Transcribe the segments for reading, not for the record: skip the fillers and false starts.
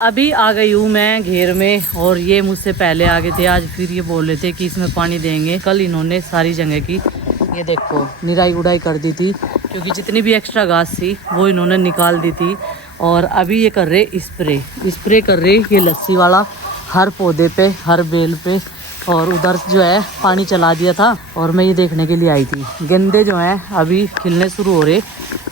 अभी आ गई हूँ मैं घेर में और ये मुझसे पहले आ गए थे। आज फिर ये बोल रहे थे कि इसमें पानी देंगे। कल इन्होंने सारी जगह की ये देखो निराई गुड़ाई कर दी थी, क्योंकि जितनी भी एक्स्ट्रा घास थी वो इन्होंने निकाल दी थी। और अभी ये कर रहे स्प्रे कर रहे ये लस्सी वाला हर पौधे पे, हर बेल पे। और उधर जो है पानी चला दिया था और मैं ये देखने के लिए आई थी। गेंदे जो हैं अभी खिलने शुरू हो रहे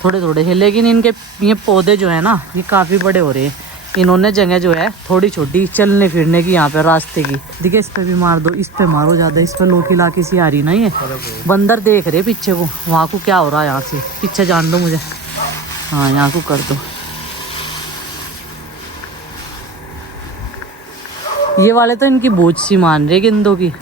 थोड़े थोड़े से, लेकिन इनके ये पौधे जो है ना ये काफ़ी बड़े हो रहे हैं। इन्होंने जगह जो है थोड़ी छोटी चलने फिरने की यहाँ पे रास्ते की। देखिए इस पे भी मार दो, इस पे मारो ज़्यादा, इस पे लोकी लाकी सी आ रही ना। ये बंदर देख रहे पीछे को, वहाँ को क्या हो रहा है यहाँ से। पीछे जान दो मुझे, हाँ यहाँ को कर दो। ये वाले तो इनकी बूझ सी मान रहे गेंदों की।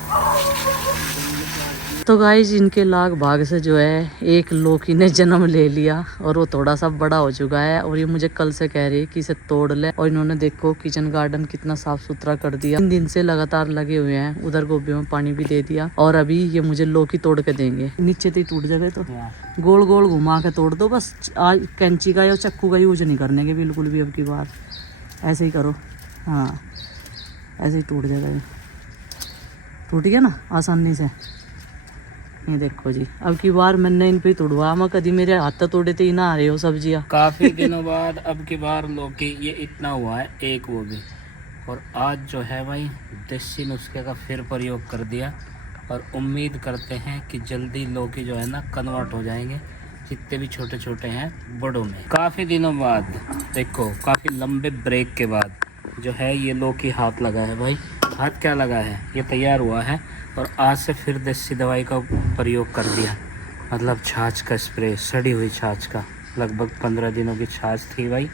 तो गाइस इनके लाग भाग से जो है एक लौकी ने जन्म ले लिया और वो थोड़ा सा बड़ा हो चुका है। और ये मुझे कल से कह रही है कि इसे तोड़ ले। और इन्होंने देखो किचन गार्डन कितना साफ सुथरा कर दिया। 3 दिन से लगातार लगे हुए हैं। उधर गोभी में पानी भी दे दिया और अभी ये मुझे लौकी तोड़ के देंगे। नीचे तो टूट जाए तो गोल गोल घुमा के तोड़ दो बस। आज कैंची का या चक्कू का यूज नहीं करने के बिल्कुल भी। अब की बार ऐसे ही करो, हाँ ऐसे ही टूट जाएगा। ये टूट गया ना आसानी से। ये देखो जी, अब की बार मैंने इन पे तोड़वा, मैं कभी मेरे हाथ तोड़े थे ही ना आ रहे हो सब्जियां। काफी दिनों बाद अब की बार लौकी ये इतना हुआ है एक वो भी। और आज जो है भाई देसी नुस्खे का फिर प्रयोग कर दिया और उम्मीद करते हैं कि जल्दी लौकी जो है ना कन्वर्ट हो जाएंगे जितने भी छोटे छोटे हैं बड़ों में। काफ़ी दिनों बाद देखो, काफ़ी लंबे ब्रेक के बाद जो है ये लौकी हाथ लगा है भाई। हाथ क्या लगा है, ये तैयार हुआ है और आज से फिर देसी दवाई का प्रयोग कर दिया। मतलब छाछ का स्प्रे, सड़ी हुई छाछ का, लगभग 15 दिनों की छाछ थी भाई,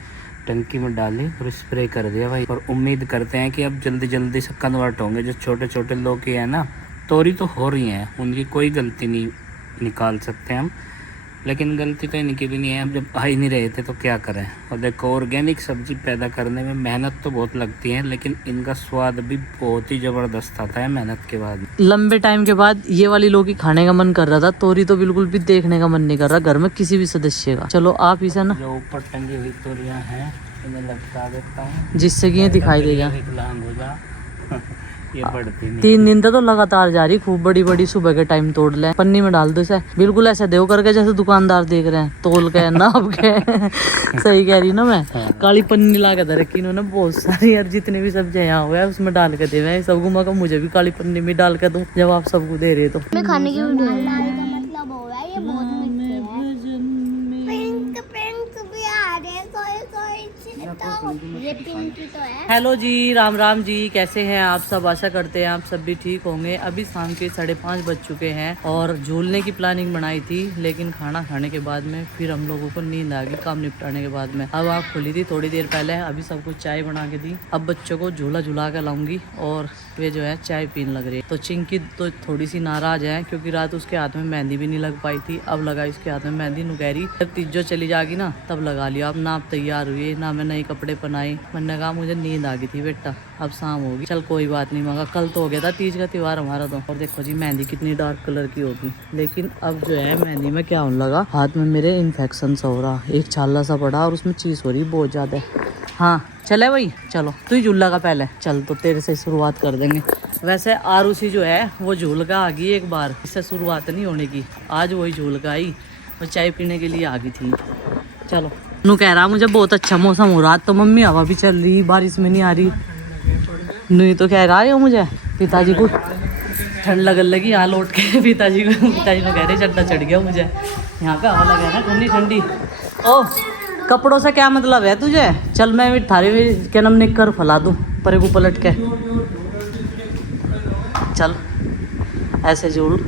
टंकी में डाली और स्प्रे कर दिया भाई। और उम्मीद करते हैं कि अब जल्दी जल्दी से कन्वर्ट होंगे। जो छोटे छोटे लौकी है ना, तोरी तो हो रही हैं, उनकी कोई गलती नहीं निकाल सकते हम, लेकिन गलती तो इनकी भी नहीं है। अब जब आ ही नहीं रहे थे तो क्या करें। और देखो ऑर्गेनिक सब्जी पैदा करने में मेहनत तो बहुत लगती है, लेकिन इनका स्वाद भी बहुत ही ज़बरदस्त आता है मेहनत के बाद। लंबे टाइम के बाद ये वाली लौकी खाने का मन कर रहा था। तोरी तो बिल्कुल भी देखने का मन नहीं कर रहा घर में किसी भी सदस्य का। चलो आप इसे ना जो ऊपर टंगी हुई तोरियां हैं इन्हें लटका देता हूँ, जिससे कि ये दिखाई देगा। विकलांग हो जा ये बढ़ती नहीं। 3 दिन तक तो लगातार जा रही, खूब बड़ी बड़ी। सुबह के टाइम तोड़ ले, पन्नी में डाल दो इसे, बिल्कुल ऐसे देव करके जैसे दुकानदार देख रहे हैं, तोल के नाप के सही कह रही ना मैं। काली पन्नी ला के रखी इन्होंने बहुत सारी, और जितने भी सब्जियां यहाँ हुआ है उसमें डाल के दे सबको। मैं मुझे भी काली पन्नी में डाल के दूं जब आप सबको दे रहे तो। मैं खाने की मतलब हो रहा है ये बहुत हेलो जी, राम राम जी, कैसे हैं आप सब। आशा करते हैं आप सब भी ठीक होंगे। अभी शाम के 5:30 बज चुके हैं और झूलने की प्लानिंग बनाई थी, लेकिन खाना खाने के बाद में फिर हम लोगों को नींद आ गई काम निपटाने के बाद में। अब आँख खुली थी थोड़ी देर पहले, अभी सबको चाय बना के दी। अब बच्चों को झूला झुला के लाऊंगी और वे जो है चाय पीने लग रही है। तो चिंकी तो थोड़ी सी नाराज है क्योंकि रात उसके हाथ में मेहंदी भी नहीं लग पाई थी। अब लगा इसके हाथ में मेहंदी, नुकहरी। जब तीजो चली जाएगी ना तब लगा लिया। अब ना आप तैयार हुई ना मैं नए कपड़े पहनाए। मैंने कहा मुझे नींद आ गई थी बेटा, अब शाम होगी, चल कोई बात नहीं। मगर कल तो हो गया था तीज का त्योहार हमारा तो। और देखो जी मेहंदी कितनी डार्क कलर की होगी, लेकिन अब जो है मेहंदी में क्या होने लगा, हाथ में मेरे इन्फेक्शन सा हो रहा, एक छाला सा पड़ा और उसमें चीज हो रही बहुत ज्यादा। हाँ चले भाई, चलो तू ही झूला का पहले चल, तो तेरे से शुरुआत कर देंगे। वैसे आरुषि जो है वो झूल का आ गई एक बार, इससे शुरुआत नहीं होने की। आज वही झूल का आई, वो चाय पीने के लिए आ गई थी। चलो नू कह रहा मुझे बहुत अच्छा मौसम हो रहा, तो मम्मी हवा भी चल रही, बारिश में नहीं आ रही। नहीं तो कह रहा है मुझे पिताजी को ठंड लगने लगी। यहाँ लौट के पिताजी को कह रहे चड्डा चढ़ गया मुझे। यहाँ पे हवा लगा ना ठंडी ठंडी। ओ कपड़ों से क्या मतलब है तुझे, चल मैं भी थारी क्या नाम निकर फैला दूँ परे को पलट के। चल ऐसे झूल।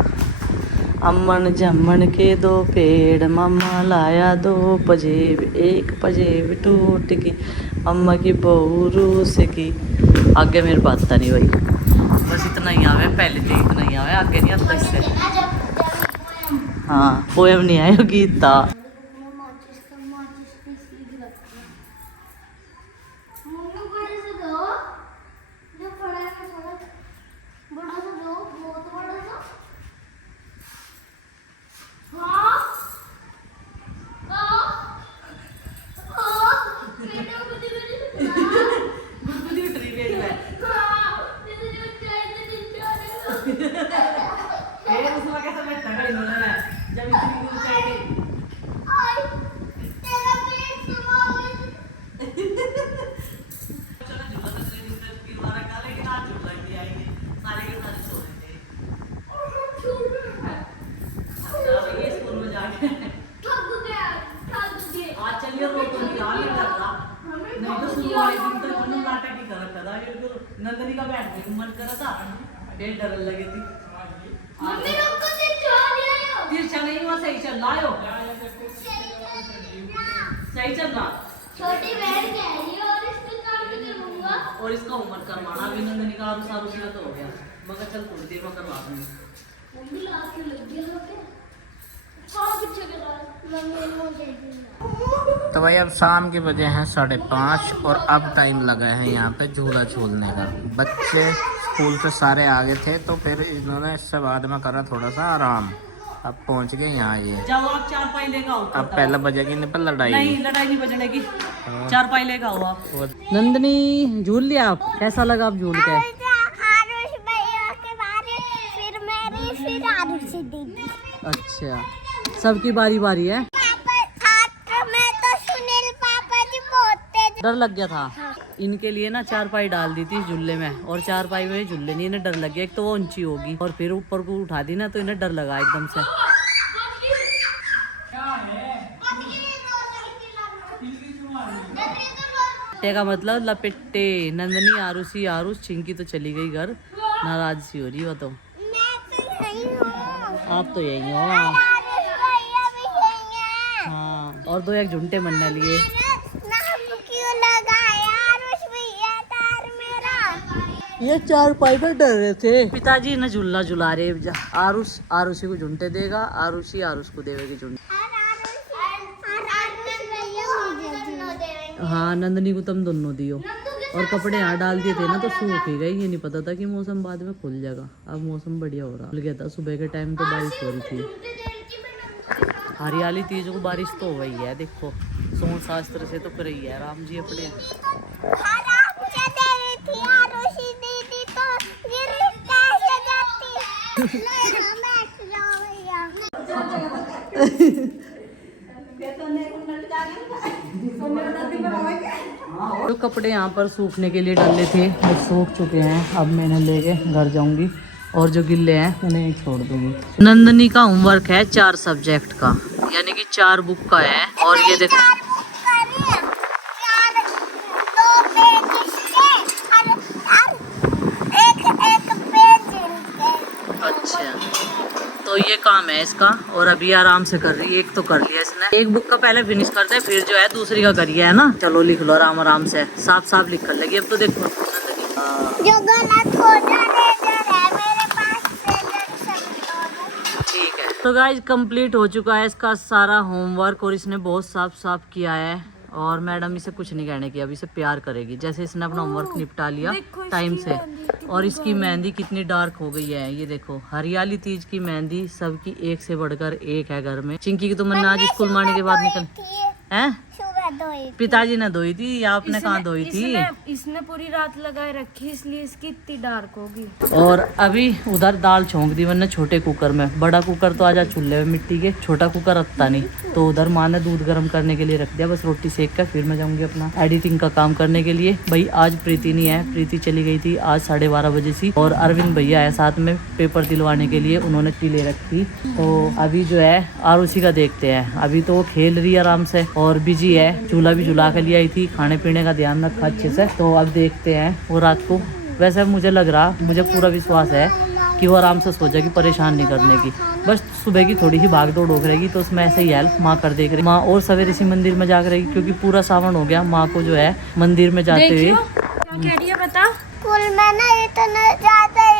अम्मन जम्मन के 2 पेड़, मम्मा लाया 2 पजेब, एक पजेब टूट की, अम्मा की बहू रूस की। आगे मेरे बात था नहीं भाई, बस इतना ही आवे, पहले तो इतना ही आवे, आगे नहीं आता इससे। हाँ पोएम नहीं आया, गीत था। नंदनी का बैठ के मन करा था, डेढ़ डर लगी थी। मम्मी लोग को सिर्फ तिरछा नहीं हुआ, सही चल रहा है, सही चल रहा। छोटी बहन कह रही है और इसके काम भी करूंगा और इसका होमवर्क करवाना भी नंदनी का आरू सारू सिला तो हो गया, मगर चल थोड़ी देर में करवा दूंगी। मम्मी लाख के लग गया हो क्या? हाँ पीछे के लाख मम्मी मुझे तो भाई अब शाम के बजे हैं 5:30 और अब टाइम लगा है यहाँ पे झूला झूलने का। बच्चे स्कूल से सारे आ गए थे तो फिर इन्होंने इससे बाद में करा थोड़ा सा आराम। अब पहुँच गए यहाँ ये। जाओ आप 4 पाई लेकर आओ। अब पहले बजेगी नहीं पर लड़ाई। नहीं लड़ाई नहीं बजने की, 4 पाई लेकर आओ आप। नंदनी झूल लिया आप, कैसा लगा आप झूल के? आरुष भैया के बारे फिर मेरी फिर आरुष दीदी अच्छा, सबकी बारी बारी है। पापा में तो सुनील पापा जी बहुत तेज डर लग गया था इनके लिए ना, 4 पाई डाल दी थी झूले में और 4 पाई में झूले नहीं, इन्हें डर लग गया। एक तो वो ऊंची होगी और फिर ऊपर को उठा दी ना तो इन्हें डर लगा एकदम से। का मतलब लपेटे। नंदनी आरुषी आरुष चिंकी तो चली गई घर, नाराज सी हो रही वो तो। मैं तो नहीं हूँ आप तो यही हो। आरुष भैया भी यही है हाँ, और 2 एक झुंटे मनने लिए। नाम क्यों लगाया आरुष भैया तार मेरा ये 4 पाई पर डर रहे थे। पिताजी ने झूला झुला रहे। आरुष आरुषी को झुंटे देगा, आरुषी आरुष को देवेगी झुंटे। हाँ, नंदनी को तुम दोनों दियो। और कपड़े यहाँ डाल दिए थे ना तो सूख ही गए। ये नहीं पता था कि मौसम बाद में खुल जाएगा। अब मौसम बढ़िया हो रहा। खुल गया था सुबह के टाइम तो बारिश हो रही थी। हरियाली तीज को बारिश तो हो गई है। देखो सोन शास्त्र से तो कर रही है राम जी अपने। जो कपड़े यहाँ पर सूखने के लिए डाले थे वो सूख चुके हैं। अब मैंने लेके घर जाऊंगी और जो गिल्ले हैं उन्हें छोड़ दूंगी। नंदनी का होमवर्क है 4 सब्जेक्ट का, यानी कि 4 बुक का है। और ये देखो अच्छा, तो ये काम है इसका और अभी आराम से कर रही है। एक तो कर लिया इसने, एक बुक का पहले फिनिश करते हैं फिर जो है दूसरी का करिए, है ना। चलो लिख लो आराम आराम से, साफ साफ लिख कर लगी। अब तो देखो जो गलत हो जाने है मेरे पास ठीक है। तो गाइज कंप्लीट हो चुका है इसका सारा होमवर्क और इसने बहुत साफ साफ किया है। और मैडम इसे कुछ नहीं कहने की, अभी इसे प्यार करेगी। जैसे इसने अपना होमवर्क निपटा लिया टाइम से। और इसकी मेहंदी कितनी डार्क हो गई है, ये देखो। हरियाली तीज की मेहंदी सबकी एक से बढ़कर एक है घर में। चिंकी की तो मैंने आज स्कूल मारने के बाद निकल हैं। पिताजी ने धोई थी या आपने कहाँ धोई थी? इसने पूरी रात लगाए रखी इसलिए इसकी इतनी डार्क होगी। और अभी उधर दाल छोंक दी मैंने छोटे कुकर में। बड़ा कुकर तो आजा चूल्हे में मिट्टी के, छोटा कुकर रखता नहीं। तो उधर माँ ने दूध गर्म करने के लिए रख दिया, बस रोटी सेक कर फिर मैं जाऊंगी अपना एडिटिंग का काम करने के लिए। भाई आज प्रीति नहीं है, प्रीति चली गई थी आज 12:30 बजे से। और अरविंद भैया है साथ में पेपर दिलवाने के लिए, उन्होंने टी ले रखी। तो अभी जो है आरुषि का देखते हैं। अभी तो वो खेल रही है आराम से और बिजी है। झूला भी झूला कर लिया आई थी, खाने पीने का ध्यान रखा अच्छे से। तो अब देखते हैं वो रात को। वैसे मुझे लग रहा, मुझे पूरा विश्वास है कि वो आराम से सो जाएगी, परेशान नहीं करने की। बस सुबह की थोड़ी सी भाग दौड़ हो रहेगी तो उसमें ऐसे ही हेल्प माँ कर देख रही। माँ और सवेरे इसी मंदिर में जाकर रहेगी क्योंकि पूरा सावन हो गया। माँ को जो है मंदिर में जाते हुए क्या कह रही है बता? स्कूल में ना इतना ज्यादा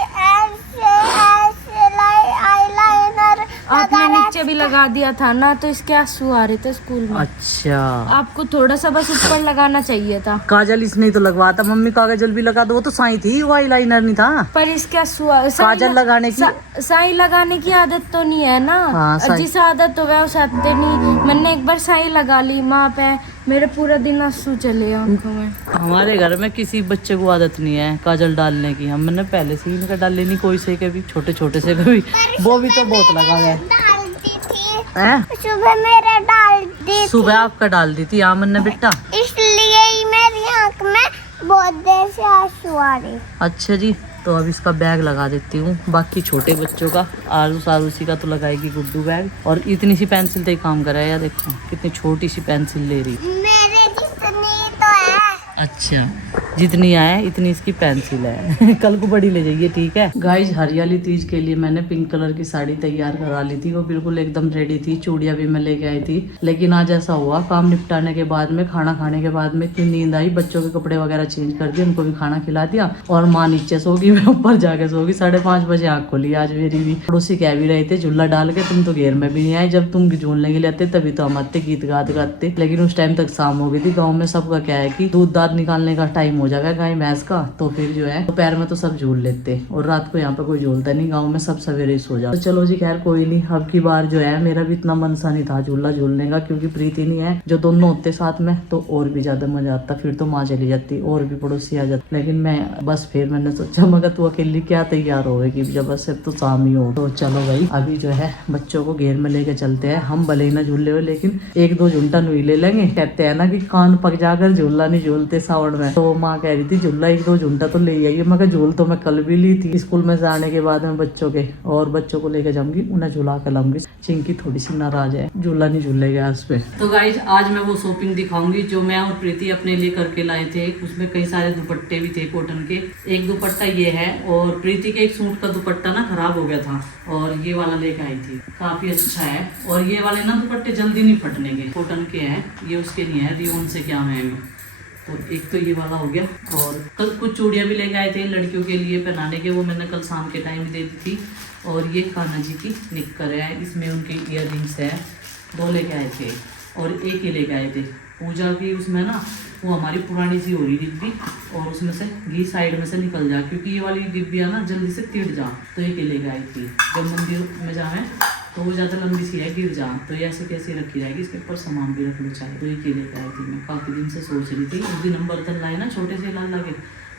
आईलाइनर आपने नीचे भी लगा दिया था ना तो इसके आंसू आ रहे थे स्कूल में। अच्छा, आपको थोड़ा सा बस ऊपर लगाना चाहिए था। काजल इसने ही तो लगवाया था। मम्मी काजल भी लगा दो, वो तो साई थी, वो आईलाइनर नहीं था। पर इसके आंसू काजल लगाने की साई लगाने की आदत तो नहीं है ना। हाँ, और जिस आदत हो गया उस आदत नहीं। मैंने एक बार साई लगा ली माँ पे, मेरे पूरा दिन आंसू चले आंखों में। हमारे घर में किसी बच्चे को आदत नहीं है काजल डालने की। हमने पहले से ही इनका डाल लेनी, कोई से कभी छोटे छोटे से कभी। वो भी तो बहुत लगा है। डालती थी हैं? सुबह मेरे डालती सुबह आपका डाल दी थी आमन ने बेटा, इसलिए ही मेरी आंख में बहुत देर से आंसू आ रहे। अच्छा जी। तो अब इसका बैग लगा देती हूँ। बाकी छोटे बच्चों का आरुषि का तो लगाएगी गुड्डू बैग। और इतनी सी पेंसिल से ही काम कराया, देखो कितनी छोटी सी पेंसिल ले रही। मेरे जितनी तो है। अच्छा, जितनी आए इतनी इसकी पेंसिल है। कल को बड़ी ले जाइए, ठीक है। गाइज, हरियाली तीज के लिए मैंने पिंक कलर की साड़ी तैयार करा ली थी, वो बिल्कुल एकदम रेडी थी। चूड़ियाँ भी मैं लेके आई थी, लेकिन आज ऐसा हुआ, काम निपटाने के बाद में, खाना खाने के बाद में इतनी नींद आई, बच्चों के कपड़े वगैरह चेंज कर दिए, उनको भी खाना खिला दिया और माँ नीचे सोगी, मैं ऊपर जाके सोगी। 5:30 बजे आँख खोली आज मेरी भी। पड़ोसी कह भी रहे थे झूला डाल के तुम तो घेर में भी नहीं आए, जब तुम झूलने के लिए आते तभी तो हम आते गीत गाते। लेकिन उस टाइम तक शाम हो गई थी। गाँव में सबका क्या है कि दूध दाद निकालने का टाइम हो जाएगा गाय भैंस का, तो फिर जो है दोपहर में तो सब झूल लेते और रात को यहाँ पे कोई झूलता नहीं। गाँव में सब सवेरे सो जाओ। तो चलो जी, खैर कोई नहीं। अब की बार जो है मेरा भी इतना मन सा नहीं था झूला झूलने का, क्योंकि प्रीति नहीं है। जो दोनों होते साथ में तो और भी ज्यादा मजा आता, फिर तो माँ चली जाती और भी पड़ोसी आ जाती। लेकिन मैं बस फिर मैंने सोचा मगर तू अकेली क्या तैयार होगी, जब बस अब तो शाम ही हो। तो चलो भाई, अभी जो है बच्चों को घेर में लेके चलते हैं। हम भले ही ना झूले हुए, लेकिन 1-2 झुंटा नुई ले लेंगे। कहते हैं ना कि कान पक जाकर झूला नहीं झूलते सावन में। तो माँ कह रही थी झूला 1-2 झुंटा तो ले आइए। मैं झूल तो मैं कल भी ली थी स्कूल में से आने के बाद में बच्चों के, और बच्चों को लेके जाऊंगी, उन्हें झूला कर लाऊंगी। चिंकी थोड़ी सी नाराज है, झूला नहीं झूलेगा उस पे। तो गाइज, आज मैं वो शॉपिंग दिखाऊंगी जो मैं और प्रीति अपने लिए करके लाए थे। उसमें कई सारे दुपट्टे भी थे कॉटन के। एक दुपट्टा ये है, और प्रीति के एक सूट का दुपट्टा ना खराब हो गया था, और ये वाला लेके आई थी, काफी अच्छा है। और ये वाले ना दुपट्टे जल्दी नहीं फटने के, कॉटन के हैं ये, उसके नहीं है, रियोन से क्या है। तो एक तो ये वाला हो गया। और कल कुछ चूड़ियाँ भी लेके आए थे लड़कियों के लिए पहनाने के, वो मैंने कल शाम के टाइम दे दी थी। और ये कान्हा जी की निक्कर है, इसमें उनके इयररिंग्स है, 2 लेके आए थे और एक ही लेके आए थे पूजा की। उसमें ना वो हमारी पुरानी सी हो रही डिब्बी, और उसमें से घी साइड में से निकल जा, क्योंकि ये वाली डिब्बियाँ ना जल्दी से टिड़ जा, तो एक ही लेके आई थी। जब मंदिर में जाए तो वो ज़्यादा लंबी सी है, गिर जा, तो ये ऐसे कैसे रखी जाएगी, इसके ऊपर सामान भी रख लो चाहिए। तो एक ही लेके आई थी। मैं काफ़ी दिन से सोच रही थी, उस दिन हम बर्तन लाए ना छोटे से लाल लगे,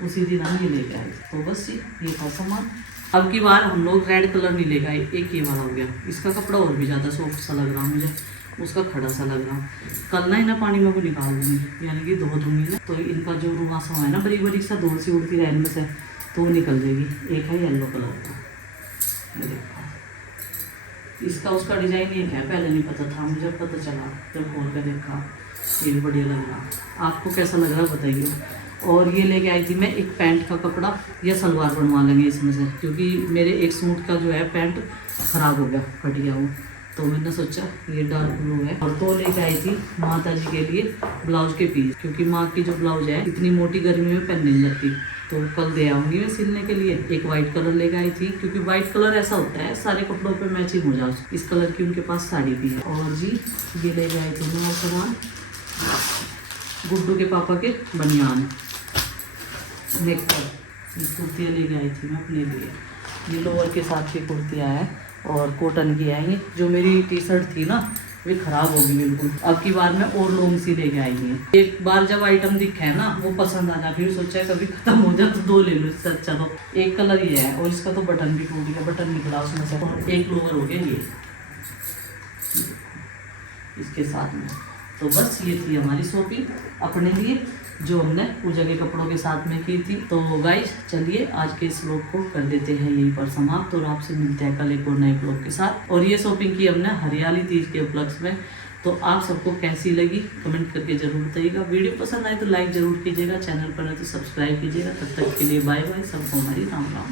उसी दिन हम ये लेके आए। तो बस ये था सामान। अब की बार हम लोग रेड कलर नहीं लेके आए, एक ये वाला हो गया। इसका कपड़ा और भी ज़्यादा सॉफ्ट सा लग रहा मुझे, उसका खड़ा सा लग रहा। कल ना इन्हें पानी में को निकाल दूँगी, यानी कि धो दूँगी ना, तो इनका जो रुआसा है ना बरीक बरीक सा धूल सी उड़ती रहे इनमें से, तो वो निकल जाएगी। एक है येलो कलर का, देखो इसका उसका डिजाइन एक है, पहले नहीं पता था मुझे, पता चला जब खोल कर देखा। ये भी बढ़िया लग रहा, आपको कैसा लग रहा बताइए। और ये लेके आई थी मैं एक पैंट का कपड़ा, या सलवार बनवा लेंगे इसमें से, क्योंकि मेरे एक सूट का जो है पैंट खराब हो गया, फट गया वो। तो मैंने सोचा ये डार्क ब्लू है। और तो लेके आई थी माता जी के लिए ब्लाउज के पीस, क्योंकि माँ की जो ब्लाउज है इतनी मोटी गर्मी में पहन नहीं जाती, तो कल दे आऊँगी मैं सिलने के लिए। एक वाइट कलर लेके आई थी, क्योंकि वाइट कलर ऐसा होता है सारे कपड़ों पे मैचिंग हो जाओ। इस कलर की उनके पास साड़ी भी है। और जी ये लेके आई थी मैं सामान, गुड्डू के पापा के बनियान नेकर, ये कुर्तियाँ लेके आई थी मैं अपने लिए। ये लोअर के साथ की कुर्तियाँ हैं और कॉटन की है। ये जो मेरी टी शर्ट थी ना वे खराब होगी बिल्कुल, अब की बार मैं और लॉन्ग सी लेके आई हूँ। एक बार जब आइटम दिखे है ना वो पसंद आ जाए, फिर सोचा है कभी खत्म हो जाए तो 2 ले लो, इससे अच्छा। तो एक कलर ये है, और इसका तो बटन भी टूट गया, बटन निकला उसमें से। और एक लोअर हो गया ये इसके साथ में। तो बस ये थी हमारी शॉपिंग अपने लिए, जो हमने पूजा के कपड़ों के साथ में की थी। तो गाइस चलिए आज के इस व्लॉग को कर देते हैं यहीं पर समाप्त, और आपसे मिलते हैं कल एक और नए व्लॉग के साथ। और ये शॉपिंग की हमने हरियाली तीज के उपलक्ष्य में। तो आप सबको कैसी लगी कमेंट करके जरूर बताइएगा। वीडियो पसंद आए तो लाइक जरूर कीजिएगा, चैनल पर है तो सब्सक्राइब कीजिएगा। तब तक के लिए बाय बाय, सबको हमारी राम राम।